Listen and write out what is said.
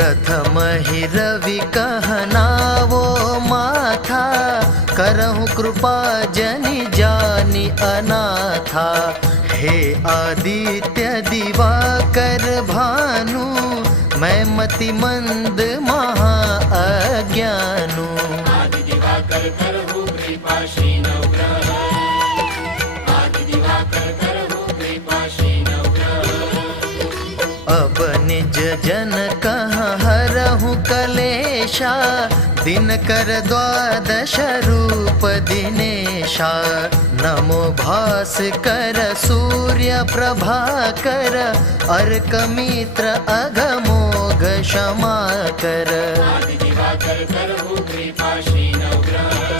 प्रथम ही रवि कहनावो माथा, करहु कृपा जनि जानि अनाथा। हे आदित्य दिवाकर भानु, मैं मति मंद महा अज्ञानु। आदि दिवाकर करहु कृपा शीन ग्रह, आदि दिवाकर करहु कृपा शीन ग्रह। अब निज जन कहाँ हरहु कलेशा, दिन कर द्वादश रूप दिनेशा। नमो भास्कर सूर्य प्रभाकर, अर्क मित्र अघमोघ क्षमा कर। आदि दिवाकर करहु कृपा शीन ग्रह।